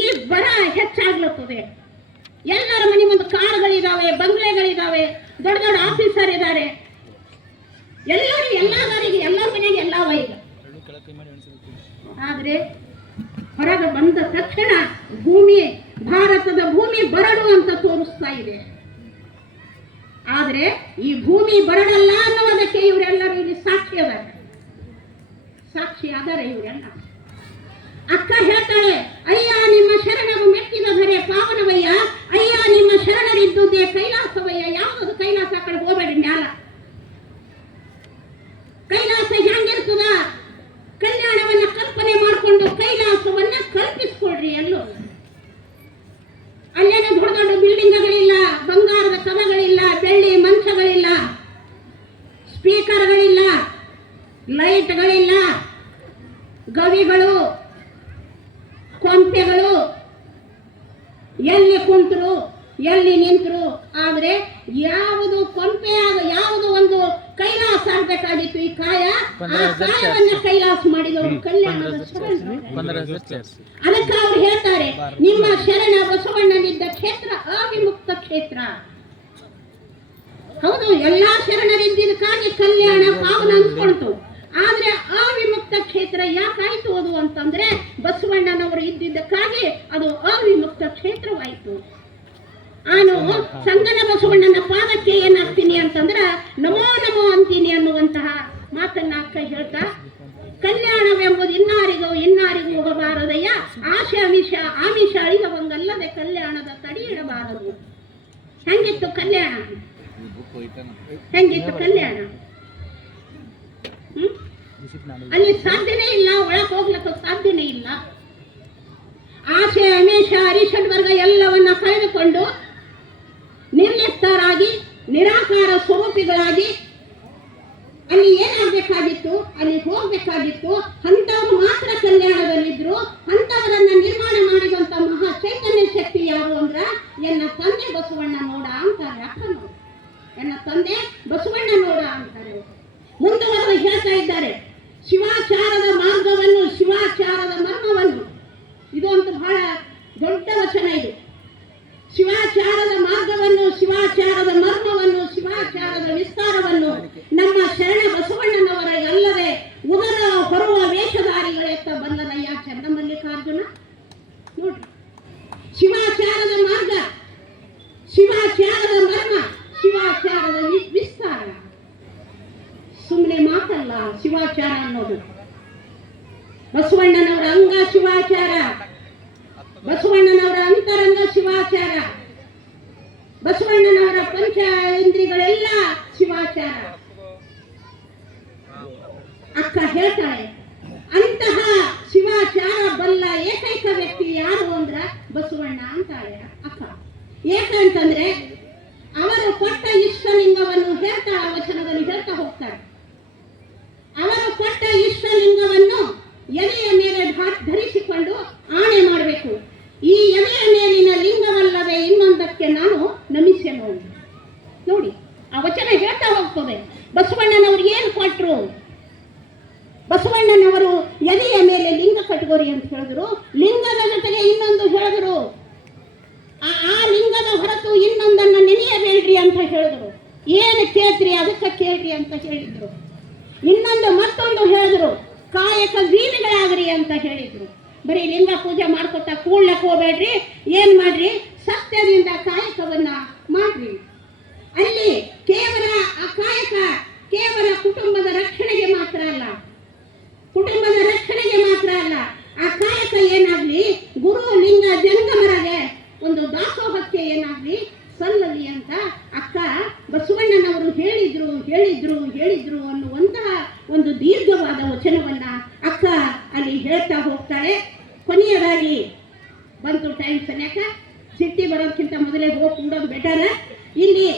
ಈ ಬರ ಹೆಚ್ಚಾಗ್ಲತ್ತದೆ? ಎಲ್ಲರ ಮನೆ ಮುಂದೆ ಕಾರುಗಳಿದಾವೆ, ಬಂಗ್ಲೆಗಳಿದಾವೆ, ದೊಡ್ಡ ದೊಡ್ಡ ಆಫೀಸರ್ ಇದ್ದಾರೆ. ಎಲ್ಲರಿಗೆ ಎಲ್ಲ ಮನೆಗೆ ಎಲ್ಲ ವೈಗ. ಆದ್ರೆ ಹೊರಗೆ ಬಂದ ತಕ್ಷಣ ಭಾರತದ ಭೂಮಿ ಬರಡು ಅಂತ ತೋರಿಸ್ತಾ ಇದೆ. ಆದ್ರೆ ಈ ಭೂಮಿ ಬರಡಲ್ಲ ಅನ್ನೋದಕ್ಕೆ ಇವರೆಲ್ಲರೂ ಇಲ್ಲಿ ಸಾಕ್ಷಿ ಅದಾರೆ ಇವರೆಲ್ಲ. ಅಕ್ಕ ಹೇಳ್ತಾಳೆ, ಅಯ್ಯ ನಿಮ್ಮ ಶರಣರು ಮೆಟ್ಟಿದ ಧರೆ ಪಾವನವಯ್ಯ, ಅಯ್ಯ ನಿಮ್ಮ ಶರಣರಿದ್ದುದೇ ಕೈಲಾಸವಯ್ಯ. ಯಾವುದು ಕೈಲಾಸ? ಕಡೆ ಹೋಗಬೇಡಿ. ನ್ಯಾಲ ಕೈಲಾಸ ಹೆಂಗಿರ್ತದ? ಕಲ್ಯಾಣವನ್ನ ಕಲ್ಪನೆ ಮಾಡಿಕೊಂಡು ಕೈಲಾಸವನ್ನ ಕಲ್ಪಿಸ್ಕೊಳ್ರಿ. ಎಲ್ಲೋ ಅಲ್ಲೇನೋ ದೊಡ್ಡ ದೊಡ್ಡ ಬಿಲ್ಡಿಂಗ್ಗಳಿಲ್ಲ, ಬಂಗಾರದ ಕದಗಳಿಲ್ಲ, ಪೋಯೆಟ್ಗಳಿಲ್ಲ, ಕವಿಗಳು, ಕೊಂಪೆಗಳು ಎಲ್ಲಿ ಕುಂತರು ಎಲ್ಲಿ ನಿಂತರು. ಆದ್ರೆ ಯಾವುದು ಕೊಂಪೆಯಾಗ ಯಾವುದು ಒಂದು ಕೈಲಾಸ ಆಗ್ಬೇಕಾಗಿತ್ತು ಈ ಕಾಯ, ಆ ಕಾಯವನ್ನ ಕೈಲಾಸ ಮಾಡಿದವರು ಕಲ್ಯಾಣದ ಶರಣರು. ಅದಕ್ಕೆ ಅವ್ರು ಹೇಳ್ತಾರೆ, ನಿಮ್ಮ ಶರಣ ಬಸವಣ್ಣನಿದ್ದ ಕ್ಷೇತ್ರ ಅವಿಮುಕ್ತ ಕ್ಷೇತ್ರ. ಹೌದು, ಎಲ್ಲಾ ಶರಣರಿದ್ದಕ್ಕಾಗಿ ಕಲ್ಯಾಣ ಪಾವನ ಅನ್ಸ್ಕೊಳ್ತು. ಆದ್ರೆ ಅವಿಮುಕ್ತ ಕ್ಷೇತ್ರ ಯಾಕಾಯ್ತು ಅದು ಅಂತಂದ್ರೆ ಬಸವಣ್ಣನವರು ಇದ್ದಿದ್ದಕ್ಕಾಗಿ ಅದು ಅವಿಮುಕ್ತ ಕ್ಷೇತ್ರವಾಯಿತು. ನಾನು ಸಂಗನ ಬಸವಣ್ಣನ ಪಾದಕ್ಕೆ ಏನಾಗ್ತೀನಿ ಅಂತಂದ್ರ ನಮೋ ನಮೋ ಅಂತೀನಿ ಅನ್ನುವಂತಹ ಮಾತನ್ನ ಅಕ್ಕ ಹೇಳ್ತಾ, ಕಲ್ಯಾಣವೆಂಬುದು ಇನ್ನಾರಿಗೂ ಹೋಗಬಾರದಯ್ಯ, ಆಮಿಷ ಅಳಿಗವಂಗಲ್ಲದೆ ಕಲ್ಯಾಣದ ತಡಿ ಇಡಬಾರದು. ಹೆಂಗಿತ್ತು ಕಲ್ಯಾಣ? ಹೆಂಗಿತ್ತು ಕಲ್ಯಾಣ? ಅಲ್ಲಿ ಸಾಧ್ಯನೇ ಇಲ್ಲ, ಒಳಗೆ ಹೋಗ್ಲಿಕ್ಕೆ ಸಾಧ್ಯನೇ ಇಲ್ಲ. ಆಸೆ ಅಮೇಷ ಅರಿಷಡ್ವರ್ಗ ಎಲ್ಲವನ್ನ ಕಳೆದುಕೊಂಡು ನಿರ್ಲಿಪ್ತರಾಗಿ ನಿರಾಕಾರ ಸ್ವರೂಪಿಗಳಾಗಿ ಅಲ್ಲಿ ಏನಾಗಬೇಕಾಗಿತ್ತು, ಅಲ್ಲಿ ಹೋಗ್ಬೇಕಾಗಿತ್ತು. ಅಂತವರು ಮಾತ್ರ ಕಲ್ಯಾಣದಲ್ಲಿದ್ರು. ಅಂತವರನ್ನ ನಿರ್ಮಾಣ ಮಾಡಿದಂತ ಮಹಾ ಚೈತನ್ಯ ಶಕ್ತಿ ಯಾರು ಅಂದ್ರ ಎನ್ನ ತಂದೆ ಬಸವಣ್ಣ ನೋಡ ಅಂತಾರೆ. ಅಕ್ಕನು ಎನ್ನ ತಂದೆ ಬಸವಣ್ಣ ನೋಡ ಅಂತಾರೆ. ಮುಂದುವರೆದು ಹೇಳ್ತಾ ಇದ್ದಾರೆ, ಶಿವಾಚಾರದ ಮಾರ್ಗವನ್ನು, ಶಿವಾಚಾರದ ಮರ್ಮವನ್ನು. ಇದು ಅಂತೂ ಬಹಳ ದೊಡ್ಡ ವಚನ ಇದು. ಶಿವಾಚಾರದ ಮಾರ್ಗವನ್ನು, ಶಿವಾಚಾರದ ಮರ್ಮವನ್ನು, ಶಿವಾಚಾರದ ವಿಸ್ತಾರವನ್ನು ನಮ್ಮ ಶರಣ ಬಸವಣ್ಣನವರಲ್ಲದೆ ಉದರ ಹೊರುವ ವೇಷಧಾರಿಗಳೆತ್ತ ಬಲ್ಲದಯ್ಯ ಚನ್ನಮಲ್ಲಿಕಾರ್ಜುನ. ನೋಡ್ರಿ, ಶಿವಾಚಾರದ ಮಾರ್ಗ, ಶಿವಾಚಾರದ ಮರ್ಮ, ಶಿವಾಚಾರದ ವಿಸ್ತಾರ ಸುಮ್ಮನೆ ಮಾತಲ್ಲ. ಶಿವಾಚಾರ ಅನ್ನೋದು ಬಸವಣ್ಣನವರ ಅಂಗ ಶಿವಾಚಾರ, ಬಸವಣ್ಣನವರ ಅಂತರಂಗ ಶಿವಾಚಾರ, ಬಸವಣ್ಣನವರ ಪಂಚ ಇಂದ್ರಿಗಳೆಲ್ಲ ಶಿವಾಚಾರ. ಅಕ್ಕ ಹೇಳ್ತಾಳೆ, ಅಂತಹ ಶಿವಾಚಾರ ಬಲ್ಲ ಏಕೈಕ ವ್ಯಕ್ತಿ ಯಾರು ಅಂದ್ರ ಬಸವಣ್ಣ ಅಂತಾಳೆ ಅಕ್ಕ. ಏಕಂತಂದ್ರೆ ಅವರು ಕೊಟ್ಟ ಇಷ್ಟಲಿಂಗವನ್ನು ಹೇಳ್ತಾ ವಚನದಲ್ಲಿ ಹೇಳ್ತಾ ಹೋಗ್ತಾರೆ. ಅವರು ಕೊಟ್ಟ ಇಷ್ಟಲಿಂಗವನ್ನು ಎದೆಯ ಮೇಲೆ ಧರಿಸಿಕೊಂಡು ಆಣೆ ಮಾಡಬೇಕು, ಈ ಎದೆಯ ಮೇಲಿನ ಲಿಂಗವಲ್ಲವೇ ಇನ್ನೊಂದಕ್ಕೆ ನಾನು ನಮಿಸೆನು. ನೋಡಿ, ಆ ವಚನ ಹೇಳ್ತಾ ಹೋಗ್ತದೆ. ಬಸವಣ್ಣನವ್ರಿಗೆ ಏನು ಕೊಟ್ರು? ಬಸವಣ್ಣನವರು ಎದೆಯ ಮೇಲೆ ಲಿಂಗ ಕಟ್ಗೋರಿ ಅಂತ ಹೇಳಿದ್ರು. ಲಿಂಗದ ಜೊತೆಗೆ ಇನ್ನೊಂದು ಹೇಳಿದ್ರು, ಆ ಲಿಂಗದ ಹೊರತು ಇನ್ನೊಂದನ್ನ ನೆನೆಯಬೇಡ್ರಿ ಅಂತ ಹೇಳಿದ್ರು. ಏನು ಕೇಳ್ತ್ರಿ ಅದಕ್ಕೆ ಕೇಳ್ರಿ ಅಂತ ಹೇಳಿದ್ರು. ಇನ್ನೊಂದು ಮತ್ತೊಂದು ಹೇಳಿದ್ರು, ಕಾಯಕ ಜೀವಿಗಳಾಗ್ರಿ ಅಂತ ಹೇಳಿದ್ರು. ಬರೀ ಲಿಂಗ ಪೂಜೆ ಮಾಡ್ಕೊತಾ ಕೂಡ್ಲಕ್ಕೆ ಹೋಗ್ಬೇಡ್ರಿ, ಏನ್ ಮಾಡ್ರಿ, ಸತ್ಯದಿಂದ ಕಾಯಕವನ್ನ ಮಾಡ್ರಿ. ಅಲ್ಲಿ ಕೇವಲ ಆ ಕಾಯಕ ಕೇವಲ ಕುಟುಂಬದ ರಕ್ಷಣೆಗೆ ಮಾತ್ರ ಅಲ್ಲ, ಕುಟುಂಬದ ರಕ್ಷಣೆಗೆ ಮಾತ್ರ ಅಲ್ಲ, ಆ ಕಾಯಕ ಏನಾಗ್ಲಿ ಗುರು ಲಿಂಗ ಜಂಗಮರಿಗೆ ಒಂದು ದಾಸೋಹಕ್ಕೆ ಏನಾಗ್ಲಿ ಸಲ್ಲಲಿ ಅಂತ ಅಕ್ಕ ಬಸವಣ್ಣನವರು ಹೇಳಿದ್ರು ಹೇಳಿದ್ರು ಹೇಳಿದ್ರು ಅನ್ನುವಂತಹ ಒಂದು ದೀರ್ಘವಾದ ವಚನವನ್ನ ಅಕ್ಕ ಅಲ್ಲಿ ಹೇಳ್ತಾ ಹೋಗ್ತಾಳೆ. ಕೊನೆಯದಾಗಿ ಬಂತು ಟೈಮ್ ಸನ್ಯಾಕ, ಸಿಟ್ಟಿ ಬರೋದಕ್ಕಿಂತ ಮೊದಲೇ ಹೋಗಿ ಕೂಡೋದು ಬೆಟರ್. ಇಲ್ಲಿ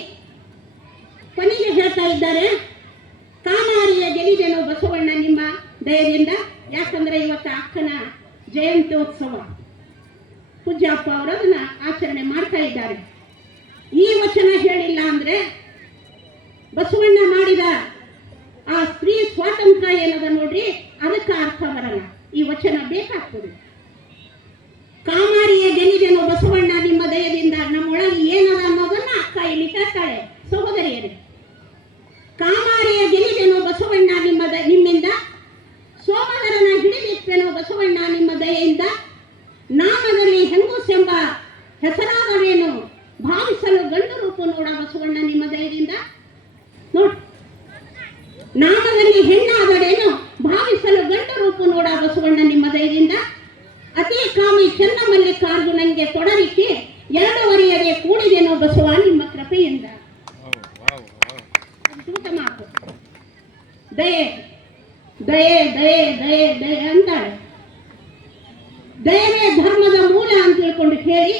ಕೊನೆಗೆ ಹೇಳ್ತಾ ಇದ್ದಾರೆ, ಕಾಮಾರಿಯ ಗೆಲಿದೆನೋ ಬಸವಣ್ಣ ನಿಮ್ಮ ದಯದಿಂದ. ಯಾಕಂದ್ರೆ ಇವತ್ತು ಅಕ್ಕನ ಜಯಂತ್ಯೋತ್ಸವ, ಪೂಜ್ಯಪ್ಪ ಅವರು ಅದನ್ನ ಆಚರಣೆ ಮಾಡ್ತಾ ಇದ್ದಾರೆ. ಈ ವಚನ ಹೇಳಿಲ್ಲ ಅಂದ್ರೆ ಬಸವಣ್ಣ ಮಾಡಿದ ಆ ಸ್ತ್ರೀ ಸ್ವಾತಂತ್ರ್ಯ ಏನದ ನೋಡ್ರಿ, ಅದಕ್ಕೆ ಅರ್ಥ ಬರಲ್ಲ. ಈ ವಚನ ಬೇಕಾಗ್ತದೆ. ಕಾಮಾರಿಯ ಗೆಲಿದೆನೋ ಬಸವಣ್ಣ ನಿಮ್ಮ ದಯದಿಂದ, ನಮ್ಮೊಳಗೆ ಏನದ ಅನ್ನೋದನ್ನ ಅಕ್ಕ ಇಲ್ಲಿ ಕೇಳ್ತಾಳೆ. ಸಹೋದರಿಯರೇ, ಕಾಮಾರಿಯ ಗೆಲಿದೆನೋ ಬಸವಣ್ಣ ನಿಮ್ಮಿಂದ, ಸೋಮದರನ ಹಿಡಿದಿತ್ತೇನೋ ಬಸವಣ್ಣ ನಿಮ್ಮ ದಯೆಯಿಂದ, ನಾಮದಲ್ಲಿ ಹೆಂಗುಸೆಂಬ ಹೆಸರಾದವೇನು ಭಾವಿಸಲು ಗಂಡು ರೂಪ ನೋಡ ಬಸವಣ್ಣ ನಿಮ್ಮ ದಯದಿಂದ. ನೋಡಿ, ನಾಮದಲ್ಲಿ ಹೆಣ್ಣಾದಡೇನು ಭಾವಿಸಲು ಗಂಡು ರೂಪ ನೋಡ ಬಸವಣ್ಣ ನಿಮ್ಮ ದಯದಿಂದ. ಅತಿ ಕಾಮಿ ಚನ್ನಮಲ್ಲಿಕಾರ್ಜುನಂಗೆ ತೊಡರಿಕೆ ಎರಡೂವರೆಯದೆ ಕೂಡಿದೆನೋ ಬಸವ ನಿಮ್ಮ ಕೃಪೆಯಿಂದ. ಅದ್ಭುತ ಮಾತು. ದಯೆ ದಯೆ ದಯೆ ದಯೆ ದಯೆ ಅಂತಾಳೆ. ದಯವೇ ಧರ್ಮದ ಮೂಲ ಅಂತ ತಿಳ್ಕೊಂಡು ಹೇಳಿ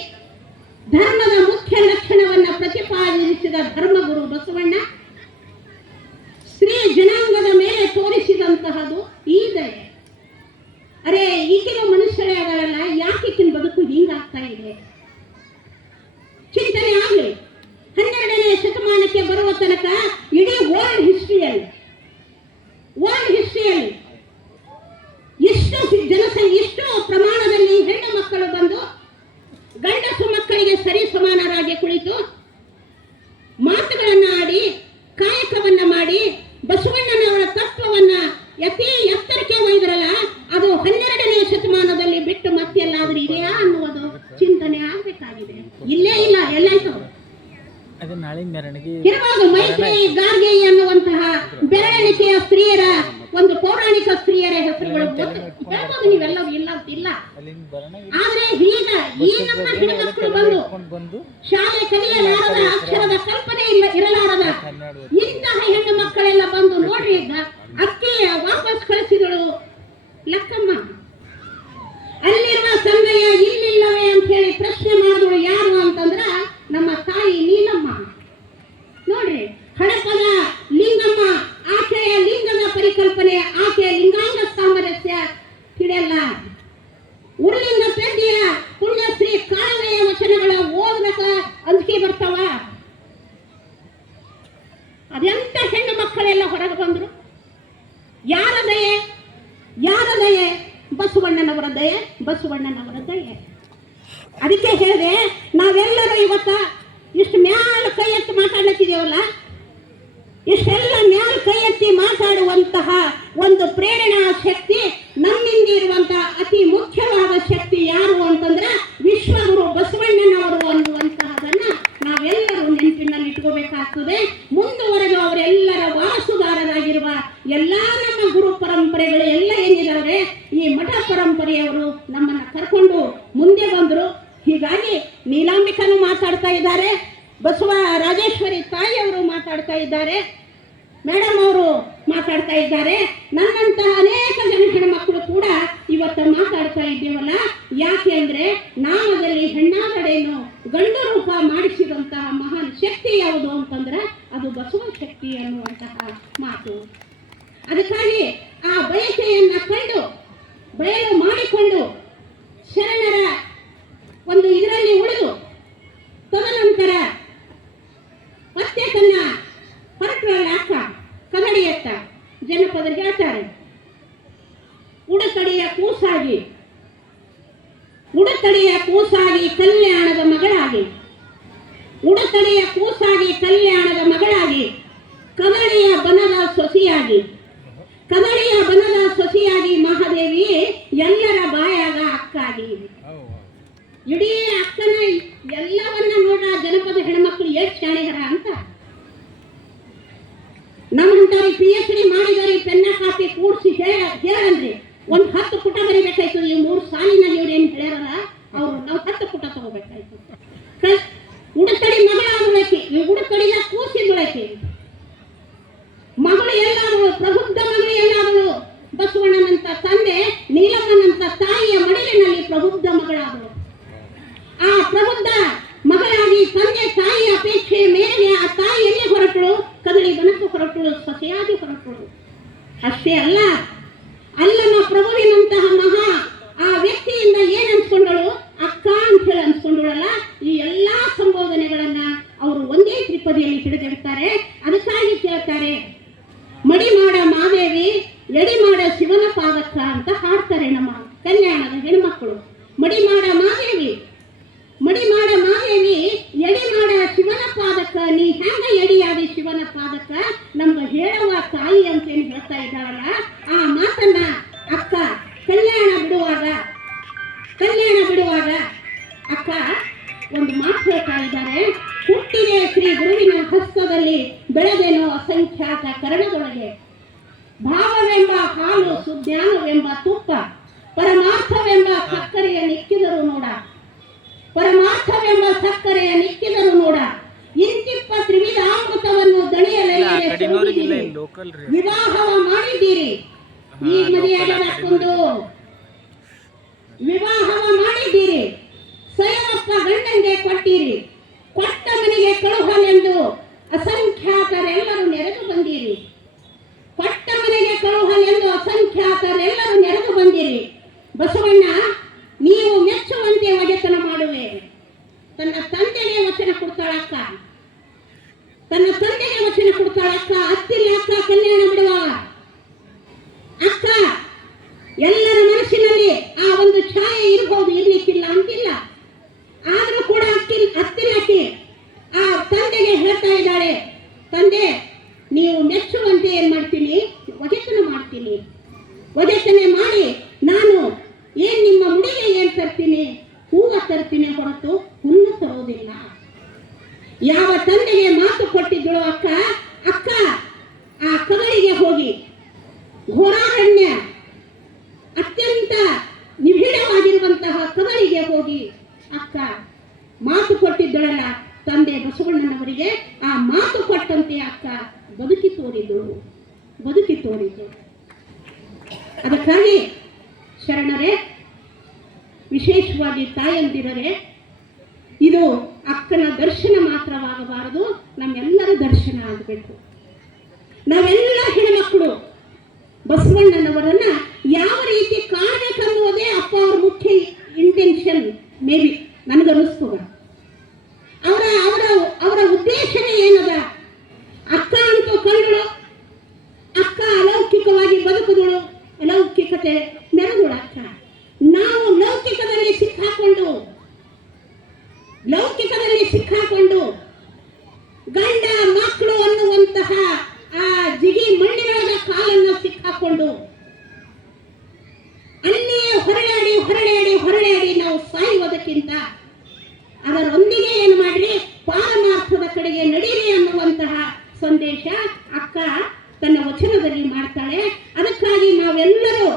ಧರ್ಮದ ಮುಖ್ಯ ಲಕ್ಷಣವನ್ನ ಪ್ರತಿಪಾದಿಸಿದ ಧರ್ಮಗುರು ಬಸವಣ್ಣ ಸ್ತ್ರೀ ಜನಾಂಗದ ಮೇಲೆ ತೋರಿಸಿದಂತಹದು ಶತಮಾನಕ್ಕೆ ಬರುವ ತನಕ ಇಡೀ ವರ್ಲ್ಡ್ ಹಿಸ್ಟ್ರಿಯಲ್ಲಿ ಇಷ್ಟು ಪ್ರಮಾಣದಲ್ಲಿ ಹೆಣ್ಣು ಮಕ್ಕಳು ಬಂದು ಗಂಡಸು ಮಕ್ಕಳಿಗೆ ಸರಿ ಸಮಾನರಾಗಿ ಕುಳಿತು ಮಾತುಗಳನ್ನ ಆಡಿ ಕಾಯಕವನ್ನ ಮಾಡಿ ಬಸವಣ್ಣನವರ ತತ್ವವನ್ನ ಅತಿ ಎತ್ತರಕ್ಕೆ ಒಯ್ದ್ರಲ್ಲ, ಅದು 12ನೇ ಶತಮಾನದಲ್ಲಿ ಬಿಟ್ಟು ಮತ್ತೆಲ್ಲಾದ್ರೂ ಇದೆಯಾ ಅನ್ನುವುದು ಚಿಂತನೆ ಆಗ್ಬೇಕಾಗಿದೆ. ಇಲ್ಲೇ ಇಲ್ಲ, ಎಲ್ಲಾಯ್ತು. ಇರುವಾಗ ಮೈತ್ರಿ ಗಾರ್ಗೆ ಅನ್ನುವಂತಹ ಬೆರಳೆಣಿಕೆಯ ಸ್ತ್ರೀಯರ ಒಂದು ಪೌರಾಣಿಕ ಸ್ತ್ರೀಯರ ಹೆಸರುಗಳು ಹೇಳ್ಬೋದು ನೀವೆಲ್ಲವೂ, ಇಲ್ಲ. ಆದ್ರೆ ಈಗ ಈ ನಮ್ಮ ಹೆಣ್ಣುಮಕ್ಕಳು ಬಂದು ಶಾಲೆ ಕಲಿಯಲಾರದ, ಅಕ್ಷರದ ಕಲ್ಪನೆ ಇರಲಾರದ ಇಂತಹ ಹೆಣ್ಣು ಮಕ್ಕಳೆಲ್ಲ ಬಂದು ನೋಡ್ರಿ, ಈಗ ಅಕ್ಕಿಯ ವಾಪಸ್ ಕಳಿಸಿದಳು ಲಕ್ಕಮ್ಮ, ಅಲ್ಲಿರುವ ಸಂಗಯ್ಯ ಇಲ್ಲಿಲ್ಲವೇ ಅಂತ ಹೇಳಿ ಪ್ರಶ್ನೆ ಮಾಡಿದಳು ಯಾರು ಅಂತಂದ್ರ ನಮ್ಮ ತಾಯಿ ನೀಲಮ್ಮ. ನೋಡ್ರಿ, ಹಡಪದ ಲಿಂಗಮ್ಮ, ಆಕೆಯ ಲಿಂಗದ ಪರಿಕಲ್ಪನೆ, ಆಕೆಯ ಲಿಂಗಾಂಗ ಸಾಮರಸ್ಯ ತಿಳಿಯಲ್ಲ. ಉರುಳಿಂಗ ಪೆದ್ದಿಯ ಪುಣ್ಯಶ್ರೀ ಕಾಲುವೆಯ ವಚನಗಳ ಓದಕ ಅಂಜಿಕೆ ಬರ್ತಾವ. ಅದೆಂತ ಹೆಣ್ಣು ಮಕ್ಕಳೆಲ್ಲ ಹೊರಗೆ ಬಂದ್ರು. ಯಾರ ದಯೆ? ಬಸವಣ್ಣನವರ ದಯೆ. ಅದಕ್ಕೆ ಹೇಳಿದೆ, ನಾವೆಲ್ಲರೂ ಇವತ್ತ ಇಷ್ಟು ಮ್ಯಾಲ ಕೈ ಎತ್ತಿ ಮಾತಾಡ್ಲತ್ತಿದೇವಲ್ಲ, ಇಷ್ಟೆಲ್ಲ ಮ್ಯಾಲ ಕೈ ಎತ್ತಿ ಮಾತಾಡುವಂತಹ ಒಂದು ಪ್ರೇರಣಾ ಶಕ್ತಿ ನಮ್ಮಿಂದ ಇರುವಂತಹ ಅತಿ ಮುಖ್ಯವಾದ ಶಕ್ತಿ ಯಾರು ಅಂತಂದ್ರೆ ವಿಶ್ವಗುರು ಬಸವಣ್ಣನವರು ಅನ್ನುವಂತಹದನ್ನ ನಾವೆಲ್ಲರೂ ನೆನಪಿನಲ್ಲಿ ಇಟ್ಕೋಬೇಕಾಗ್ತದೆ. ಮುಂದುವರೆದು ಅವರೆಲ್ಲರ ವಾರಸುದಾರರಾಗಿರುವ ಎಲ್ಲಾ ನಮ್ಮ ಗುರು ಪರಂಪರೆಗಳು ಎಲ್ಲ ಏನಿದಾವೆ, ಈ ಮಠ ಪರಂಪರೆಯವರು ನಮ್ಮನ್ನ ಕರ್ಕೊಂಡು ಮುಂದೆ ಬಂದರು. ಹೀಗಾಗಿ ನೀಲಾಂಬಿಕನು ಮಾತಾಡ್ತಾ ಇದ್ದಾರೆ, ಬಸವ ರಾಜೇಶ್ವರಿ ತಾಯಿಯವರು ಮಾತಾಡ್ತಾ ಇದ್ದಾರೆ, ಮೇಡಮ್ ಅವರು ಮಾತಾಡ್ತಾ ಇದ್ದಾರೆ, ನನ್ನಂತಹ ಅನೇಕ ಜನ ಹೆಣ್ಮಕ್ಳು ಕೂಡ ಇವತ್ತು ಮಾತಾಡ್ತಾ ಇದ್ದೀವಲ್ಲ. ಯಾಕೆ ಅಂದ್ರೆ ನಾಮದಲ್ಲಿ ಹೆಣ್ಣಾದಡೇನು ಗಂಡು ರೂಪ ಮಾಡಿಸಿದಂತಹ ಮಹಾನ್ ಶಕ್ತಿ ಯಾವುದು ಅಂತಂದ್ರೆ ಅದು ಬಸವ ಶಕ್ತಿ ಅನ್ನುವಂತಹ ಮಾತು. ಅದಕ್ಕಾಗಿ ಆ ಬಯಕೆಯನ್ನ ಬಯಲು ಮಾಡಿಕೊಂಡು ಶರಣರ ಒಂದು ಇದರಲ್ಲಿ ಉಳಿದು ತದನಂತರ ಮತ್ತೆ ತನ್ನ ಹೊರಟಲ್ಲ ಅಕ್ಕ ಕನ್ನಡಿಯತ್ತ ಜನಪದ ಹೇಳ್ತಾರೆ, ಉಡುತಡಿಯ ಕೂಸಾಗಿ ಕಲ್ಯಾಣದ ಮಗಳಾಗಿ, ಕದಳಿಯ ಬನದ ಸೊಸೆಯಾಗಿ ಮಹಾದೇವಿ ಎಲ್ಲರ ಬಾಯಾಗ ಅಕ್ಕಾಗಿ. ಇಡೀ ಅಕ್ಕನ ಎಲ್ಲವನ್ನ ನೋಡ್ರ ಜನಪದ ಹೆಣ್ಮಕ್ಳು ಎಷ್ಟು ಶಾಣೆಗರ ಅಂತ. ನಮ್ಮಂತವ್ರಿಗೆ PhD ಮಾಡಿದವ್ರಿ ಪೆನ್ನ ಕಾಪಿ ಕೂಡಿಸಿ ಹೇಳಂದ್ರಿ ಒಂದು 10 ಪುಟ ಬರಿಬೇಕಾಯ್ತು. ಈ 3 ಸಾಲಿನಾಗ ಇವ್ರು ಏನ್ ಹೇಳ್ಯಾರಲ್ಲ ಅವ್ರು ನಾವು 10 ಪುಟ ತಗೋಬೇಕಾಯ್ತು. ಉಡುತಡಿ ಮಗಳಾದಳಕಿ, ಉಡುತಡಿನ ಕೂಸಿದಳಕಿ, ಮಗಳು ಎಲ್ಲಾದಳು, ಪ್ರಬುದ್ಧ ಮಗಳು ಎಲ್ಲಾದಳು. ಬಸವಣ್ಣನಂತ ತಂದೆ, ನೀಲಮ್ಮನಂತ ತಾಯಿಯ ಮಡಿಲಿನಲ್ಲಿ ಪ್ರಬುದ್ಧ ಮಗಳಾದಳು. ಆ ಪ್ರಬುದ್ಧ ಮಗಳಾಗಿ ತಂದೆ ತಾಯಿಯ ಅಪೇಕ್ಷೆಯ ಮೇರೆಗೆ ಆ ತಾಯಿಯಲ್ಲಿ ಹೊರಟಳು, ಕದಳಿ ಬನಕ್ಕೆ ಹೊರಟಳು, ಸೊಸೆಯಾಗಿ ಹೊರಟಳು. ಅಷ್ಟೇ ಅಲ್ಲ, ಅಲ್ಲಮ್ಮ ಪ್ರಭುವಿನಂತಹ ಮಹಾ ಆ ವ್ಯಕ್ತಿಯಿಂದ ಏನ್ ಅನ್ಸ್ಕೊಂಡಳು, ಅಕ್ಕ ಅಂತ ಹೇಳಿ ಅನ್ಸ್ಕೊಂಡಳಲ್ಲ. ಈ ಎಲ್ಲಾ ಸಂಬೋಧನೆಗಳನ್ನ ಅವರು ಒಂದೇ ತ್ರಿಪದಿಯಲ್ಲಿ ಹಿಡಿದಿರ್ತಾರೆ. ಅದಕ್ಕಾಗಿ ಕೇಳ್ತಾರೆ, ಮಡಿಮಾಡ ಮಾದೇವಿ ಎಡಿಮಾಡ ಶಿವನ ಪಾದಕ್ಕ ಅಂತ ಹಾಡ್ತಾರೆ ನಮ್ಮ ಕಲ್ಯಾಣದ ಹೆಣ್ಮಕ್ಕಳು. ಮಡಿಮಾಡ ಮಾದೇವಿ ಎಡಿಮಾಡ ಶಿವನ ಪಾದಕ್ಕ, ನೀ ಹೆಂಗ ಎಡಿಯಾದಿ ಶಿವನ ಪಾದಕ್ಕ ನಮ್ಗೆ ಹೇಳುವ ತಾಯಿ ಅಂತೇನು ಹೇಳ್ತಾ ಇದ್ದಾಳಲ್ಲ, ಆ ಮಾತನ್ನ ಅಕ್ಕ ಕಲ್ಯಾಣ ಬಿಡುವಾಗ ಅಕ್ಕ ಒಂದು ಮಾತು ಹೇಳ್ತಾ ಇದ್ದಾರೆ. ಹುಟ್ಟಿದೆ ಶ್ರೀ ಗುರುವಿನ ಹಸ್ತದಲ್ಲಿ, ಬೆಳೆದೇನೋ ಅಸಂಖ್ಯಾತ ಕರಣದೊಳಗೆ, ಭಾವವೆಂಬ ಹಾಲು ಸುಜ್ಞಾನವೆಂಬ ತುಪ್ಪ, ಪರಮಾರ್ಥವೆಂಬ ಸಕ್ಕರೆಯ ನಿಕ್ಕಿದರು ನೋಡ, ಇಂತಿಪ್ಪ ತ್ರಿವಿಧಾಮೃತವನ್ನು ದಣಿಯಲೇ ವಿವಾಹವ ಮಾಡಿದ್ದೀರಿ. ಈ ಮದುವೆಯಾಗಕೊಂಡು ವಿವಾಹವ ಮಾಡಿದ್ದೀರಿ, ಸ್ವಯಮಪ್ಪ ಗಂಡಂಗೆ ಕೊಟ್ಟಿರಿ, ಕೊಟ್ಟ ಮನೆಗೆ ಕಳುಹಲೆಂದು ಅಸಂಖ್ಯಾತರೆಲ್ಲರೂ ನೆರೆದು ಬಂದಿರಿ. ಬಸವಣ್ಣ ನೀವು ಮೆಚ್ಚುವಂತೆ ಒಡೆತನ ಮಾಡುವೆ. ತನ್ನ ತಂದೆಗೆ ವಚನ ಕೊಡ್ತಾಳಕ್ಕ, ತನ್ನ ತಂದೆಗೆ ವಚನ ಕೊಡ್ತಾಳೆ, ಅಕ್ಕ ಹತ್ತಿಲ್ಲ ಅಕ್ಕ ಕಲ್ಯಾಣ ಬಿಡುವಾಗ. ಅಕ್ಕ ಎಲ್ಲರ ಮನಸ್ಸಿನಲ್ಲಿ ಆ ಒಂದು ಛಾಯೆ ಇರಬಹುದು, ಇರ್ಲಿಕ್ಕಿಲ್ಲ ಅಂತಿಲ್ಲ. ಆದ್ರೂ ಕೂಡ ಹತ್ತಿಲ್ಲಕ್ಕೆ ಆ ತಂದೆಗೆ ಹೇಳ್ತಾ ಇದ್ದಾಳೆ, ತಂದೆ ನೀವು ಮೆಚ್ಚುವಂತೆ ಏನ್ ಮಾಡ್ತೀನಿ, ಒಡೆತನ ಮಾಡ್ತೀನಿ. ಒಡೆತನೆ ಮಾಡಿ ನಾನು ನಿಮ್ಮ ಮುಡಿಗೆ ಏನ್ ತರ್ತೀನಿ, ಹೂವ ತರ್ತೀನಿ ಹೊರತು ಹುಲ್ಲು ತರೋದಿಲ್ಲ. ಯಾವ ತಂದೆಗೆ ಮಾತು ಕೊಟ್ಟಿದ್ದಳು ಅಕ್ಕ ಆ ಕಗಳಿಗೆ ಹೋಗಿ ಘೋರಾರಣ್ಯ ಅತ್ಯಂತ ನಿಬಿಡವಾಗಿರುವಂತಹ ಕಗಳಿಗೆ ಹೋಗಿ ಅಕ್ಕ ಮಾತು ಕೊಟ್ಟಿದ್ದಳಲ್ಲ ತಂದೆ ಬಸವಣ್ಣನವರಿಗೆ, ಆ ಮಾತು ಕೊಟ್ಟಂತೆ ಅಕ್ಕ ಬದುಕಿ ತೋರಿದ್ದಳು. ಅದಕ್ಕಾಗಿ ಶರಣರೇ, ವಿಶೇಷವಾಗಿ ತಾಯಂದಿರರೇ, ಇದು ಅಕ್ಕನ ದರ್ಶನ ಮಾತ್ರವಾಗಬಾರದು, ನಮ್ಮೆಲ್ಲರ ದರ್ಶನ ಆಗಬೇಕು. ನಾವೆಲ್ಲ ಹೆಣ್ಮಕ್ಕಳು ಬಸವಣ್ಣನವರನ್ನ ಯಾವ ರೀತಿ ಕಾಣಬೇಕನ್ನುವುದೇ ಅಪ್ಪ ಅವ್ರ ಮುಖ್ಯ ಇಂಟೆನ್ಷನ್. ಮೇ ಬಿ ನನಗನ್ನಿಸ್ತದ ಅವರ ಉದ್ದೇಶನೇ ಏನದ. ಅಕ್ಕ ಅಂತೂ ಕಂಡಳು, ಅಕ್ಕ ಅಲೌಕಿಕವಾಗಿ ಬದುಕುದಳು, ಅಲೌಕಿಕತೆ ಮೆರೆದಳು ಅಕ್ಕ. ನಾವು ಲೌಕಿಕದಲ್ಲಿ ಸಿಕ್ಕಾಕೊಂಡು ಗಂಡ ಮಕ್ಕಳು ಅನ್ನುವಂತಹ ಆ ಜಿಗಿ ಮಣ್ಣಿನೊಳಗ ಕಾಲನ್ನು ಸಿಕ್ಕಾಕೊಂಡು ಅಲ್ಲಿಯೇ ಹೊರಳಾಡಿ ನಾವು ಸಾಯುವುದಕ್ಕಿಂತ ಅದರೊಂದಿಗೆ ಏನು ಮಾಡ್ರಿ, ಪಾರಮಾರ್ಥದ ಕಡೆಗೆ ನಡೀರಿ ಅನ್ನುವಂತಹ ಸಂದೇಶ ಅಕ್ಕ ತನ್ನ ವಚನದಲ್ಲಿ ಮಾಡ್ತಾಳೆ. ಅದಕ್ಕಾಗಿ ನಾವೆಲ್ಲರೂ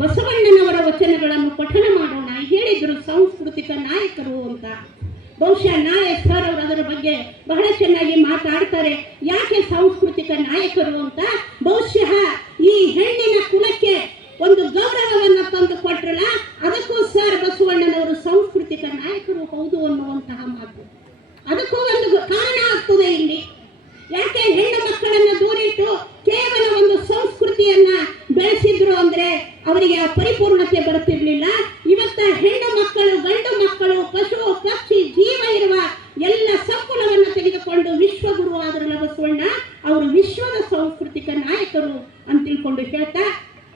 ಬಸವಣ್ಣನವರ ವಚನಗಳನ್ನು ಪಠನ ಮಾಡೋಣ. ಹೇಳಿದ್ರು ಸಾಂಸ್ಕೃತಿಕ ನಾಯಕರು ಅಂತ. ಬಹುಶಃ ನಾಳೆ ಸರ್ ಅವರು ಅದರ ಬಗ್ಗೆ ಬಹಳ ಚೆನ್ನಾಗಿ ಮಾತಾಡ್ತಾರೆ. ಯಾಕೆ ಸಾಂಸ್ಕೃತಿಕ ನಾಯಕರು ಅಂತ? ಬಹುಶಃ ಈ ಹೆಣ್ಣಿನ ಕುಲಕ್ಕೆ ಒಂದು ಗೌರವವನ್ನು ತಂದು ಕೊಟ್ರಲ್ಲ, ಅದಕ್ಕೂ ಸರ್ ಬಸವಣ್ಣನವರು ಸಾಂಸ್ಕೃತಿಕ ನಾಯಕರು ಹೌದು ಅನ್ನುವಂತಹ ಮಾತು. ಅದಕ್ಕೂ ಒಂದು ಕಾರಣ ಆಗ್ತದೆ ಇಲ್ಲಿ. ಯಾಕೆ ಹೆಣ್ಣು ಮಕ್ಕಳನ್ನ ದೂರಿಟ್ಟು ಕೇವಲ ಒಂದು ಸಂಸ್ಕೃತಿಯನ್ನ ಬೆಳೆಸಿದ್ರು ಅಂದ್ರೆ ಅವರಿಗೆ ಆ ಪರಿಪೂರ್ಣತೆ ಬರುತ್ತಿರ್ಲಿಲ್ಲ. ಇವತ್ತ ಹೆಣ್ಣು ಮಕ್ಕಳು, ಗಂಡು ಮಕ್ಕಳು, ಪಶು ಪಕ್ಷಿ ಜೀವ ಇರುವ ಎಲ್ಲ ಸಂಕುಲವನ್ನು ತೆಗೆದುಕೊಂಡು ವಿಶ್ವಗುರು ಆದ್ರಲ್ಲ ಬಸವಣ್ಣ, ಅವರು ವಿಶ್ವದ ಸಾಂಸ್ಕೃತಿಕ ನಾಯಕರು ಅಂತ ತಿಳ್ಕೊಂಡು ಹೇಳ್ತಾ,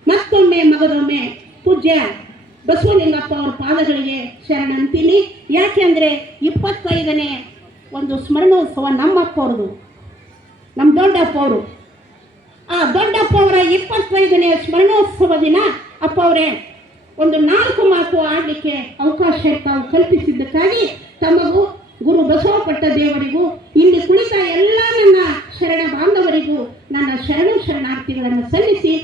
ಮತ್ತೊಮ್ಮೆ ಮಗದೊಮ್ಮೆ ಪೂಜ್ಯ ಬಸವಲಿಂಗಪ್ಪ ಅವ್ರ ಪಾದಗಳಿಗೆ ಶರಣಂತೀನಿ. ಯಾಕೆಂದ್ರೆ 25ನೇ ಒಂದು ಸ್ಮರಣೋತ್ಸವ ನಮ್ಮಪ್ಪ ಅವ್ರದು, ನಮ್ಮ ದೊಡ್ಡಪ್ಪ ಅವರು. ಆ ದೊಡ್ಡಪ್ಪ ಅವರ 25ನೇ ಸ್ಮರಣೋತ್ಸವ ದಿನ ಅಪ್ಪ ಅವರೇ ಒಂದು 4 ಮಾತು ಆಡಲಿಕ್ಕೆ ಅವಕಾಶ ತಾವು ಕಲ್ಪಿಸಿದ್ದಕ್ಕಾಗಿ ತಮಗೂ ಗುರು ಬಸವಪಟ್ಟ ದೇವರಿಗೂ ಇಲ್ಲಿ ಕುಳಿತ ಎಲ್ಲ ನನ್ನ ಶರಣ ಬಾಂಧವರಿಗೂ ನನ್ನ ಶರಣಾರ್ಥಿಗಳನ್ನು ಸಲ್ಲಿಸಿ